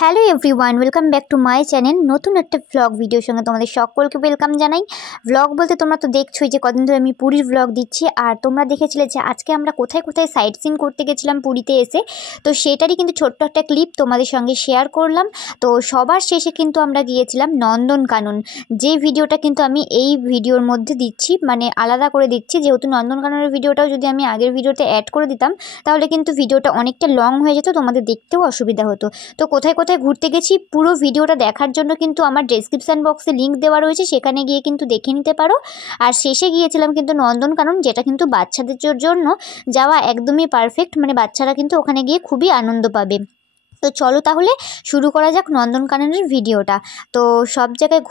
Hello everyone, welcome back to my channel. নতুন একটা vlog ভিডিওর সঙ্গে তোমাদের সকলকে ওয়েলকাম জানাই। ভ্লগ বলতে তোমরা তো দেখছোই যে কদিন ধরে আমি পুরীর ভ্লগ দিচ্ছি, আর তোমরা দেখেছিলে যে আজকে আমরা কোথায় কোথায় সাইট সিন করতে গেছিলাম পুরীতে এসে। তো সেটারই কিন্তু ছোট্ট একটা ক্লিপ তোমাদের সঙ্গে শেয়ার করলাম। তো সবার শেষে কিন্তু আমরা গিয়েছিলাম নন্দনকানন, যে ভিডিওটা কিন্তু আমি এই ভিডিওর মধ্যে দিচ্ছি, মানে আলাদা করে দিচ্ছি, যেহেতু নন্দনকাননের ভিডিওটাও যদি আমি আগের ভিডিওতে অ্যাড করে দিতাম তাহলে কিন্তু ভিডিওটা অনেকটা লং হয়ে যেত, তোমাদের দেখতেও অসুবিধা হতো। তো কোথায় কোথায় ঘুরতে গেছি পুরো ভিডিওটা দেখার জন্য কিন্তু আমার ডেসক্রিপশান বক্সে লিঙ্ক দেওয়া রয়েছে, সেখানে গিয়ে কিন্তু দেখে নিতে পারো। আর শেষে গিয়েছিলাম কিন্তু নন্দনকানন, যেটা কিন্তু বাচ্চাদের জন্য যাওয়া একদমই পারফেক্ট, মানে বাচ্চারা কিন্তু ওখানে গিয়ে খুবই আনন্দ পাবে। তো চলো তাহলে শুরু করা যাক নন্দনকাননের ভিডিওটা। তো সব জায়গায়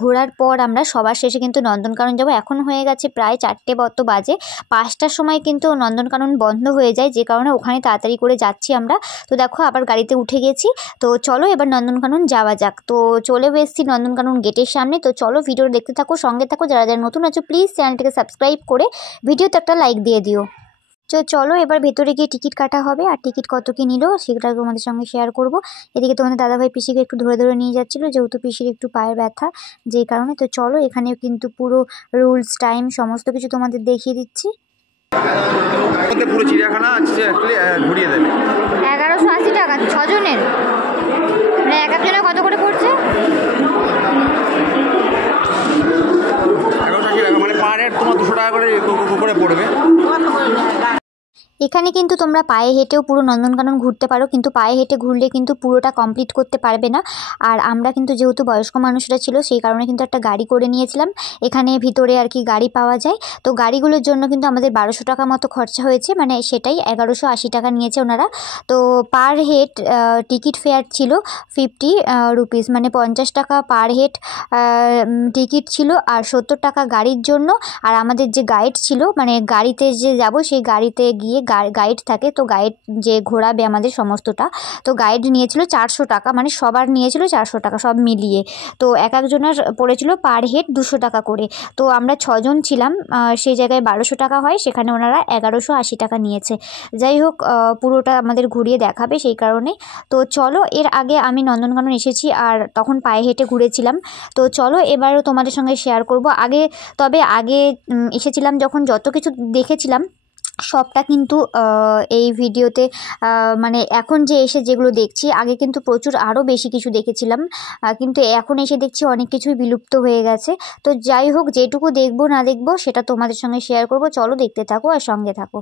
ঘোরার পর আমরা সবার শেষে কিন্তু নন্দনকানন যাব। এখন হয়ে গেছে প্রায় 4টে মতো বাজে, 5টার সময় কিন্তু নন্দনকানন বন্ধ হয়ে যায়, যে কারণে ওখানে তাড়াতাড়ি করে যাচ্ছি আমরা। তো দেখো আবার গাড়িতে উঠে গেছি। তো চলো এবার নন্দনকানন যাওয়া যাক। তো চলে এসেছি নন্দনকানন গেটের সামনে। তো চলো ভিডিওটা দেখতে থাকো, সঙ্গে থাকো। যারা যারা নতুন আছো প্লিজ চ্যানেলটিকে সাবস্ক্রাইব করে ভিডিওতে একটা লাইক দিয়ে দিও। তো চলো এবার ভেতরে গিয়ে টিকিট কাটা হবে, আর টিকিট কত কি নিল সেটা তোমাদের সঙ্গে শেয়ার করব। এদিকে তোমাদের দাদাভাই পিসিকে একটু ধরে ধরে নিয়ে যাচ্ছিলো, যেহেতু পিসির একটু পায়ের ব্যথা, যেই কারণে। তো চলো এখানে কিন্তু পুরো রুলস টাইম সমস্ত কিছু তোমাদের দেখিয়ে দিচ্ছি। পুরো চিড়িয়াখানা ঘুরিয়ে দেবে। 1180 টাকা 6 জনের, মানে এক একজনের কত করে পড়ছে? 1180 টাকা, মানে পার হেড তোমার 200 টাকা করে পড়বে। এখানে কিন্তু তোমরা পায়ে হেঁটেও পুরো নন্দনকানন ঘুরতে পারো, কিন্তু পায়ে হেঁটে ঘুরলে কিন্তু পুরোটা কমপ্লিট করতে পারবে না। আর আমরা কিন্তু যেহেতু বয়স্ক মানুষরা ছিল সেই কারণে কিন্তু একটা গাড়ি করে নিয়েছিলাম। এখানে ভিতরে আর কি গাড়ি পাওয়া যায়। তো গাড়িগুলোর জন্য কিন্তু আমাদের 1200 টাকা মতো খরচা হয়েছে, মানে সেটাই 1180 টাকা নিয়েছে ওনারা। তো পার হেড টিকিট ফেয়ার ছিল 50 রুপিস, মানে 50 টাকা পার হেড টিকিট ছিল, আর 70 টাকা গাড়ির জন্য। আর আমাদের যে গাইড ছিল, মানে গাড়িতে যে যাব সেই গাড়িতে গিয়ে গাইড থাকে, তো গাইড যে ঘোরাবে আমাদের সমস্তটা, তো গাইড নিয়েছিল 400 টাকা, মানে সবার নিয়েছিল 400 টাকা সব মিলিয়ে। তো এক একজনের পড়েছিল পার হেড 200 টাকা করে। তো আমরা 6 জন ছিলাম, সেই জায়গায় 1200 টাকা হয়, সেখানে ওনারা 1180 টাকা নিয়েছে। যাই হোক পুরোটা আমাদের ঘুরিয়ে দেখাবে সেই কারণে। তো চলো, এর আগে আমি নন্দনকানন এসেছি আর তখন পায়ে হেঁটে ঘুরেছিলাম। তো চলো এবারও তোমাদের সঙ্গে শেয়ার করব। তবে আগে এসেছিলাম যখন যত কিছু দেখেছিলাম সবটা কিন্তু এই ভিডিওতে, মানে এখন যে এসে যেগুলো দেখছি, আগে কিন্তু প্রচুর আরও বেশি কিছু দেখেছিলাম, কিন্তু এখন এসে দেখছি অনেক কিছুই বিলুপ্ত হয়ে গেছে। তো যাই হোক, যেটুকু দেখবো না দেখবো সেটা তোমাদের সঙ্গে শেয়ার করব। চলো দেখতে থাকো আর সঙ্গে থাকো।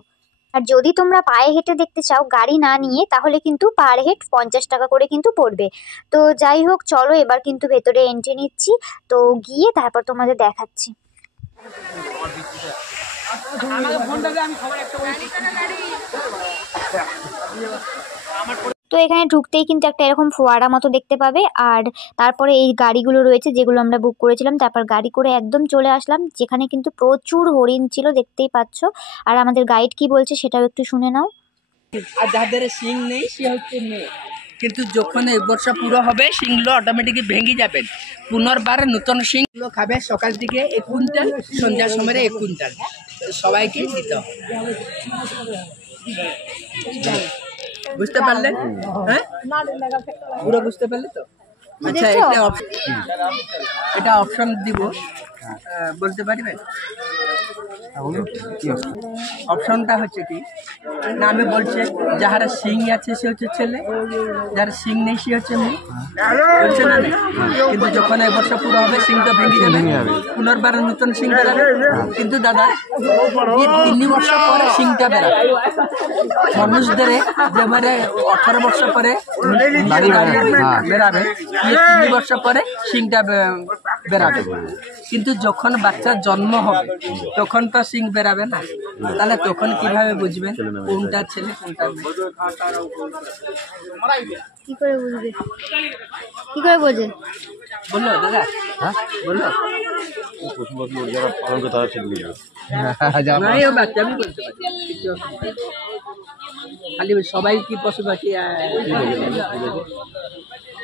আর যদি তোমরা পায়ে হেঁটে দেখতে চাও গাড়ি না নিয়ে, তাহলে কিন্তু পার হেড 50 টাকা করে কিন্তু পড়বে। তো যাই হোক চলো এবার কিন্তু ভেতরে এন্ট্রি নিচ্ছি, তো গিয়ে তারপর তোমাদের দেখাচ্ছি। তো এখানে ঢুকতেই কিন্তু একটা এরকম ফোয়ারা মতো দেখতে পাবে, আর তারপরে এই গাড়িগুলো রয়েছে যেগুলো আমরা বুক করেছিলাম। তারপর গাড়ি করে একদম চলে আসলাম, যেখানে কিন্তু প্রচুর হরিণ ছিল, দেখতেই পাচ্ছ। আর আমাদের গাইড কি বলছে সেটাও একটু শুনে নাও। আর যাদের শিং নেই সে হচ্ছে মেয়ে, কিন্তু যখন এই বর্ষা পুরো হবে শিংগুলো অটোমেটিকলি ভেঙে যাবে, পুনর্বার নতুন শিংগুলো খাবে। সকাল দিকে 1 কুইন্টাল, সন্ধ্যার সময় 1 কুইন্টাল সবাইকে দিতে হবে। বুঝতে পারলে? হ্যাঁ, পুরো বুঝতে পারলে তো? আচ্ছা, এটা অপশন দিব, বলতে পারবেন? অপশনটা হচ্ছে কি না, আমি বলছি যাহার শিং আছে সে হচ্ছে ছেলে, যার শিং নেই সে হচ্ছে মেয়ে, বলছে না? কিন্তু যখন এই বর্ষা পুরো হবে শিংটা ভেঙে যাবে, পুনর্বার নতুন শিং বেরাবে। কিন্তু দাদা 3 বছর পরে শিংটা বেরাবে। মানুষদের যেবারে 18 বছর পরে বেরাবে, 3 বছর পরে শিংটা বেরাবে। কিন্তু যখন বাচ্চার জন্ম হবে তখন তো শিং বেরাবে না, তাহলে তখন কিভাবে বুঝবেন কোনটা ছেলে কোনটা মেয়ে? কি করে বুঝবে, কি করে বোঝে? বললো দাদা, হ্যাঁ বললো বাচ্চা আমি বলতে পারি, খালি সবাই কি পশু পাখি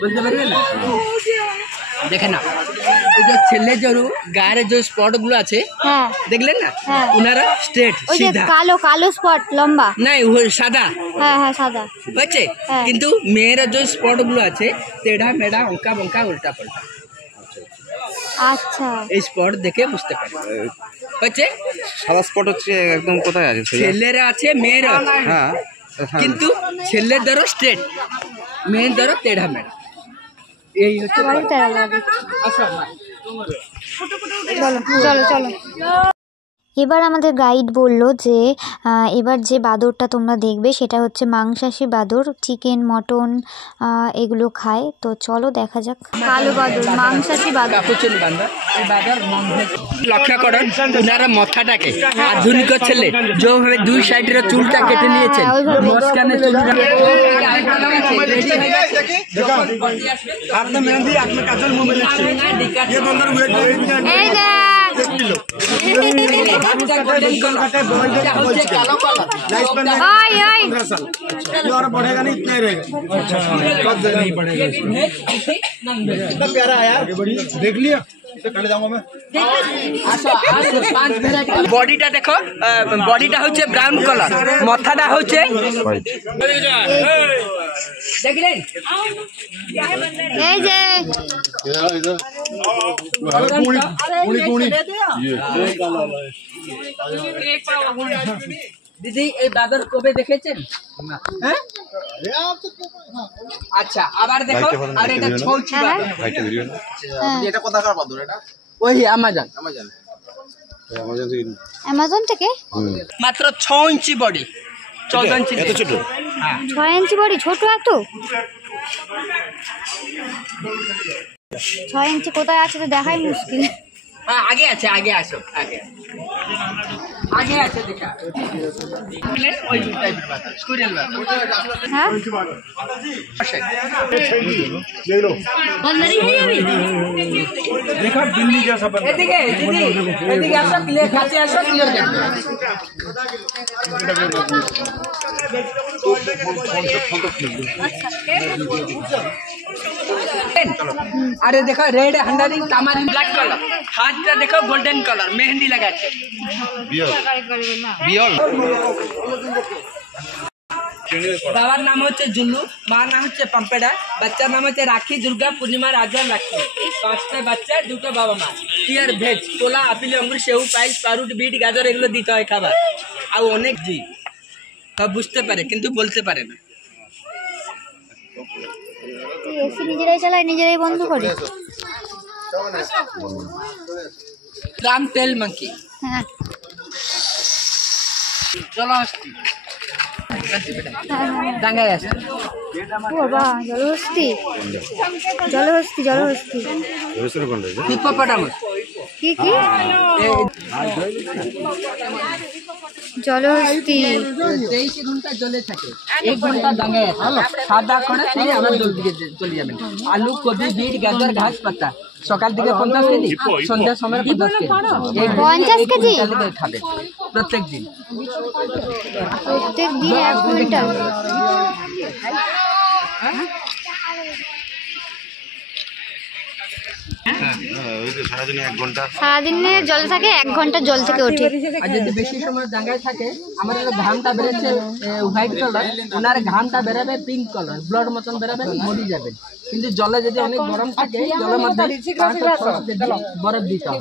বলতে পারবে না? দেখে না ওই যে ছেলে জরু গায়ে যে স্পট গুলো আছে হ্যাঁ দেখলেন না হ্যাঁ। ওনারা স্ট্রেট ওই যে সিধা কালো কালো স্পট লম্বা নাই সাদা হ্যাঁ হ্যাঁ সাদা বুঝছে হ্যাঁ। কিন্তু মেয়েরা যে স্পট গুলো আছে তেড়া মেড়া অঙ্কা বঙ্কা উল্টা পাল্টা আচ্ছা এই স্পট দেখে বুঝতে পারে বুঝছে সাদা স্পট হচ্ছে একদম কোথায় আছে সোজা? ছেলেরা আছে মেয়েরা আছে হ্যাঁ কিন্তু ছেলের ধরো স্ট্রেট মেয়ের ধরো তেড়া মেড়া এই হচ্ছে আমারও তেরা লাগে আসো চলো চলো চলো এবার আমাদের গাইড বলল যে এবার যে বাদরটা তোমরা দেখবে সেটা হচ্ছে মাংসাশী বাদর, চিকেন মটন এগুলো খায়। তো চলো দেখা যাক। কালো বাদর, মাংসাশী বাদর। কাপুচিন বান্দর এই বাদর ননভেজ লক্ষ্য করুন ওনারা মাথাটাকে আধুনিক ছেলে যেভাবে দুই সাইডের চুলটা কেটে নিয়েছেন মাঝখানে চুলটা आपने मेहंदी आपने काजल मुंह में लिखी ये बंदर वेट এই দেখ ওই ওই 15 साल ये और बढ़ेगा नहीं इतना ही रहेगा कब नहीं बढ़ेगा कितना प्यारा है यार देख लिया इसे काटे जाऊंगा मैं বডিটা দেখো বডিটা হচ্ছে ব্রাউন কালার মাথাটা হচ্ছে দেখলেন এই যে দিদি এই বাদর কবে দেখেছেন হ্যাঁ আচ্ছা আবার দেখো আর এটা ছৌচি বাদর এটা কোথাকার বাদর এটা? ওই আমাজন অ্যামাজন থেকে মাত্র 6 ইঞ্চি বডি 14 ইঞ্চি এত ছোট? হ্যাঁ 6 ইঞ্চি বডি, ছোট এত? 6 ইঞ্চি কোথায় আছে তো দেখাই মুশকিল। হ্যাঁ আগে আছে আগে আসো আগে আগে আছে দেখা ওই টাইপের বাদর স্কুরিয়াল বাদর হ্যাঁ ले लो বন্দরি হয়ে যাবে। देखा बिल्ली जैसा बंदा এদিকে দিদি এদিকে আসো ক্লিয়ার কাছে আসো ক্লিয়ার দেখো अरे देखो रेड हंडारिंग टामारिन ब्लैक कलर हाथটা দেখো গোল্ডেন কালার মেহেন্দি লাগাচ্ছে বিয়ল বাবার নাম হচ্ছে জুল্লু মার নাম হচ্ছে পাম্পেডা বাচ্চার নাম হচ্ছে রাখি দুর্গা পূর্ণিমা রাজা লক্ষ্মী 5টা বাচ্চা 2টা বাবা মা পিয়ার ভেজ কোলা আপেল আঙ্গুর সেউ পাইস পাউরুটি বিট গাজর এগুলো দিতে হয় খাবার আর অনেক জি সব বুঝতে পারে কিন্তু বলতে পারে না এসি নিজেরাই চালায় নিজেরাই বন্ধ করে। রাম তেল মাংকি হ্যাঁ চলো আসছি ডাঙ্গায় আছে বাবা জলহস্তি জলহস্তি জলহস্তি হিপ্পোপটামাস কি কি জলহস্তি 23 ঘন্টা জলে থাকে 1 ঘন্টা ডাঙ্গায় আছে সাদা করে তিনি আমার জল দিকে চলে যাবেন আলু কবি বিট গাজর ঘাস পাতা সকাল থেকে 50 কেজি সন্ধ্যা সময় 50 কেজি 50 কেজি খাবে প্রত্যেক দিন প্রত্যেক দিন 1 কুইন্টাল। সারাদিনে 1 ঘন্টা সারাদিনে জল থাকে, 1 ঘন্টা জল থেকে ওঠে। আর যদি বেশি সময় ডাঙ্গায় থাকে আমাদের ঘামটা বেরোচ্ছে হোয়াইট কালার ওনার ঘামটা বেরোবে পিঙ্ক কালার ব্লাড মতন বেরোবে মরি যাবে কিন্তু জলে যদি অনেক গরম থাকে জলের মধ্যে বরফ দিতে হয়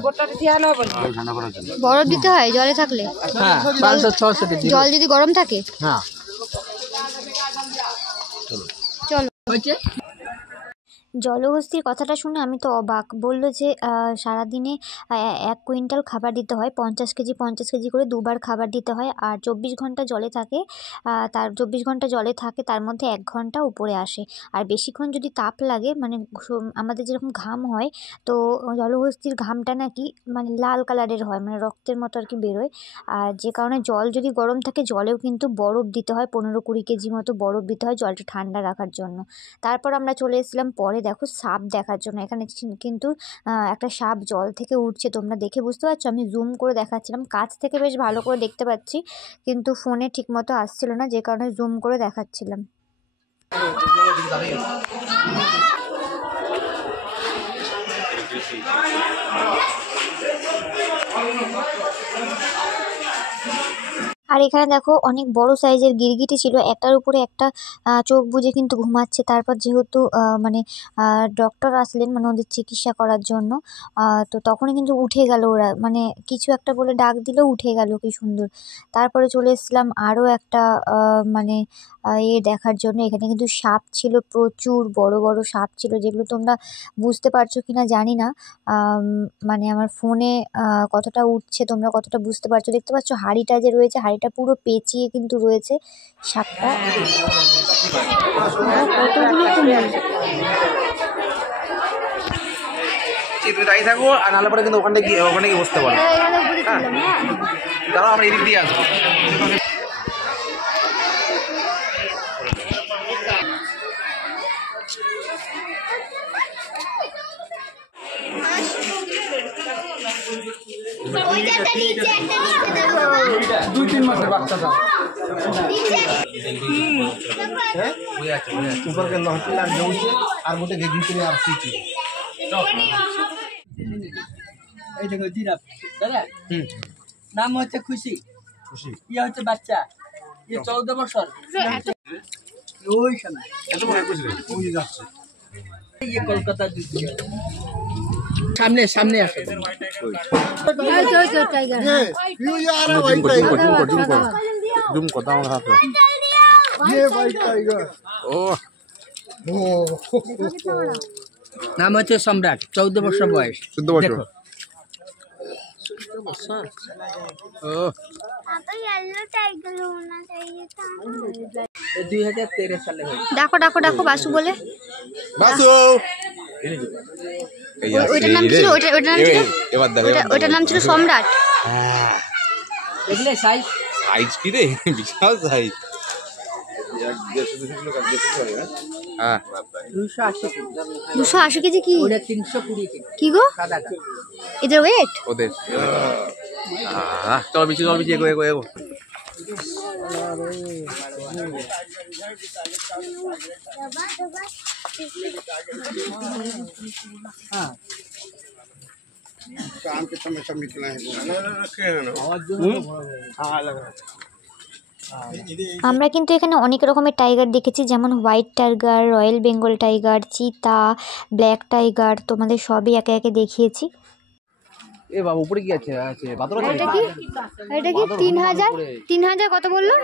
ঠান্ডা করার জন্য। বরফ দিতে হয় জলে থাকলে? হ্যাঁ 500-600 কেজি জল যদি গরম থাকে? হ্যাঁ চলো। হয়েছে জলহস্তির কথাটা শুনে আমি তো অবাক। বললো যে সারাদিনে 1 কুইন্টাল খাবার দিতে হয়, 50 কেজি করে 2বার খাবার দিতে হয়, আর 24 ঘন্টা জলে থাকে। তার 24 ঘন্টা জলে থাকে, তার মধ্যে 1 ঘন্টা উপরে আসে। আর বেশিক্ষণ যদি তাপ লাগে মানে আমাদের যেরকম ঘাম হয়, তো জলহস্তির ঘামটা নাকি মানে লাল কালারের হয়, মানে রক্তের মতো আর কি বেরোয়। আর যে কারণে জল যদি গরম থাকে জলেও কিন্তু বরফ দিতে হয়, 15-20 কেজি মতো বরফ দিতে হয় জলটা ঠান্ডা রাখার জন্য। তারপর আমরা চলে এসেছিলাম পরে দেখো সাপ দেখার জন্য। এখানে কিন্তু একটা সাপ জল থেকে উঠছে, তোমরা দেখে বুঝতে পারছো। আমি জুম করে দেখাচ্ছিলাম, কাছ থেকে বেশ ভালো করে দেখতে পাচ্ছি কিন্তু ফোনে ঠিক মতো আসছিল না, যে কারণে জুম করে দেখাচ্ছিলাম। আর এখানে দেখো অনেক বড় সাইজের গিরগিটি ছিল, একটার উপরে একটা চোখ বুজে কিন্তু ঘুমাচ্ছে। তারপর যেহেতু মানে ডক্টর আসলেন মানে ওদের চিকিৎসা করার জন্য, তো তখনই কিন্তু উঠে গেল ওরা, মানে কিছু একটা বলে ডাক দিল উঠে গেল, কি সুন্দর। তারপরে চলে এসেছিলাম আরও একটা মানে দেখার জন্য। এখানে কিন্তু সাপ ছিল, প্রচুর বড় বড় সাপ ছিল, যেগুলো তোমরা বুঝতে পারছো কিনা জানি না। মানে আমার ফোনে কতটা উঠছে, তোমরা কতটা বুঝতে পারছো। দেখতে পাচ্ছ হাঁড়িটা যে রয়েছে, হাঁড়িটা পুরো পেঁচিয়ে কিন্তু রয়েছে সাপটা। কতগুলো কুমির। তুমি দাঁড়িয়ে থাকো, আর নাহলে পরে কিন্তু ওখানে গিয়ে বসতে পারো। দাঁড়াও, আমরা এদিক দিয়ে আসবো। দুই তিন মাসের বাচ্চাটা ऊपर के लहटी আর জৌছে আর গোটে ভিতরে আর সিটি এই দেখো জিরাফ দাদা নাম হচ্ছে খুশি। খুশি ইয়ে হচ্ছে বাচ্চা, ইয়ে 14 বছর। ওই শোনা এত বড় বুঝলে ওই যাচ্ছে ইয়ে কলকাতা সামনে সামনে আসে। क्यों यार वाइट टाइगर जूम को दाम हाथ ये वाइट टाइगर ओ নাম হচ্ছে সম্রাট, 14 বছর বয়স। 14 বছর দেখো। ओ पापा येलो टाइगर होना चाहिए था। 2013 সালে হয়েছে। ডাকো ডাকো ডাকো বাসু বলে। बासु ওইটার নাম ছিল, ওইটার নাম ছিল, ওইটার নাম ছিল সম্রাট। দেখলে সাইজ সাইজ কি রে, বিশাল সাইজ। হ্যাঁ 280 কেজি। 280 কেজি কি? ওটা 320 কেজি কি গো সাদাটা। এদের ওয়েট? ওদের চলো বিচি এগো এগো এগো। काम कितना में सब निकला है हाँ लग रहा है আমরা কিন্তু এখানে অনেক রকমের টাইগার দেখেছি, যেমন white tiger, royal Bengal tiger, চিতা, ব্ল্যাক টাইগার, তোমাদের সবই একে একে দেখিয়েছি। এ বাবা উপরে কি আছে? আছে বাদর আছে। এটা কি 3000 কত বললো?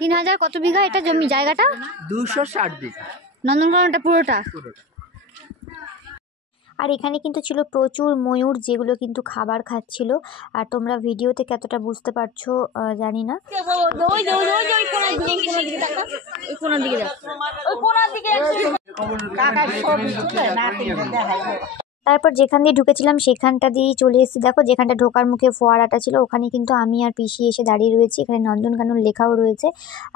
3000 কত বিঘা এটা জমি, জায়গাটা? 260 বিঘা নন্দনকাননটা পুরোটা। আর এখানে কিন্তু ছিল প্রচুর ময়ূর, যেগুলো কিন্তু খাবার খাচ্ছিল। আর তোমরা ভিডিওতে কতটা বুঝতে পারছো জানি না। তারপর যেখান দিয়ে ঢুকেছিলাম সেখানটা দিয়েই চলে এসেছি। দেখো যেখানটা ঢোকার মুখে ফোয়ারাটা ছিল, ওখানে কিন্তু আমি আর পিসি এসে দাঁড়িয়ে রয়েছি। এখানে নন্দনকানন লেখাও রয়েছে।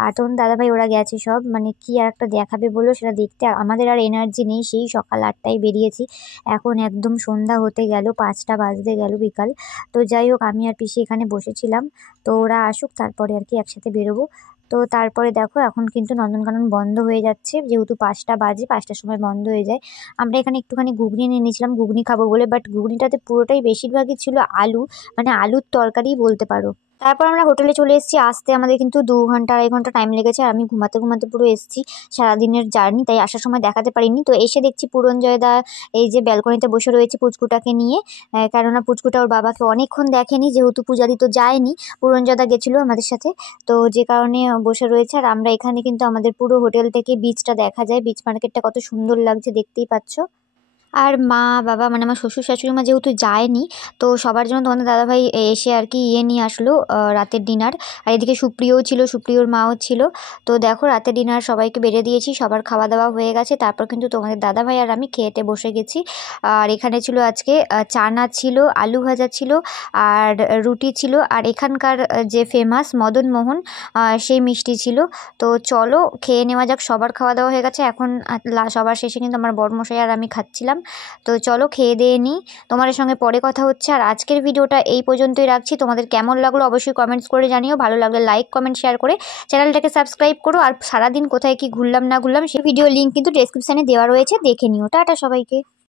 আর তখন দাদাভাই ওরা গেছে সব, মানে কি আর একটা দেখাবে বললো সেটা দেখতে। আর আমাদের আর এনার্জি নেই, সেই সকাল 8টায় বেরিয়েছি, এখন একদম সন্ধ্যা হতে গেল, 5টা বাজতে গেল বিকাল। তো যাই হোক, আমি আর পিসি এখানে বসেছিলাম, তো ওরা আসুক তারপরে আর কি একসাথে বেরোবো। তো তারপরে দেখো এখন কিন্তু নন্দনকানন বন্ধ হয়ে যাচ্ছে, যেহেতু 5টা বাজে, 5টার সময় বন্ধ হয়ে যায়। আমরা এখানে একটুখানি ঘুগনি নিয়ে নিয়েছিলাম, ঘুগনি খাবো বলে, বাট ঘুগনিটাতে পুরোটাই বেশিরভাগই ছিল আলু, মানে আলুর তরকারিই বলতে পারো। তারপর আমরা হোটেলে চলে এসেছি। আসতে আমাদের কিন্তু 2 ঘন্টা 2.5 ঘন্টা টাইম লেগেছে। আর আমি ঘুমাতে ঘুমাতে পুরো এসেছি, সারাদিনের জার্নি, তাই আসার সময় দেখাতে পারিনি। তো এসে দেখছি পুরঞ্জয়দা এই যে ব্যালকনিতে বসে রয়েছে পুচকুটাকে নিয়ে, কেননা পুচকুটা ওর বাবাকে অনেকক্ষণ দেখেনি, যেহেতু পূজাদি তো যায়নি, পুরঞ্জয়দা গেছিলো আমাদের সাথে, তো যে কারণে বসে রয়েছে। আর আমরা এখানে কিন্তু আমাদের পুরো হোটেল থেকে বিচটা দেখা যায়, বিচ মার্কেটটা কত সুন্দর লাগছে দেখতেই পাচ্ছ। আর মা বাবা মানে আমার শ্বশুর শাশুড়ি মা যেহেতু যায়নি, তো সবার জন্য তোমাদের দাদাভাই এসে আর কি নিয়ে আসলো রাতের ডিনার। আর এদিকে সুপ্রিয়ও ছিল, সুপ্রিয়র মাও ছিল। তো দেখো রাতের ডিনার সবাইকে বেড়ে দিয়েছি, সবার খাওয়া দাওয়া হয়ে গেছে। তারপর কিন্তু তোমাদের দাদাভাই আর আমি খেতে বসে গেছি। আর এখানে ছিল আজকে চানা ছিল, আলু ভাজা ছিল, আর রুটি ছিল, আর এখানকার যে ফেমাস মদনমোহন সেই মিষ্টি ছিল। তো চলো খেয়ে নেওয়া যাক। সবার খাওয়া দাওয়া হয়ে গেছে, এখন সবার শেষে কিন্তু আমার বড়মশাই আর আমি খাচ্ছিলাম। তো চলো খেয়ে দিয়ে নিই, তোমাদের সঙ্গে পরে কথা হচ্ছে। আর আজকের ভিডিওটা এই পর্যন্তই রাখছি। তোমাদের কেমন লাগলো অবশ্যই কমেন্টস করে জানিও, ভালো লাগলে লাইক কমেন্ট শেয়ার করে চ্যানেলটাকে সাবস্ক্রাইব করো। আর সারাদিন কোথায় কি ঘুরলাম না ঘুরলাম সেই ভিডিও লিঙ্ক কিন্তু ডেসক্রিপশানে দেওয়া রয়েছে, দেখে নিও। টাটা সবাইকে।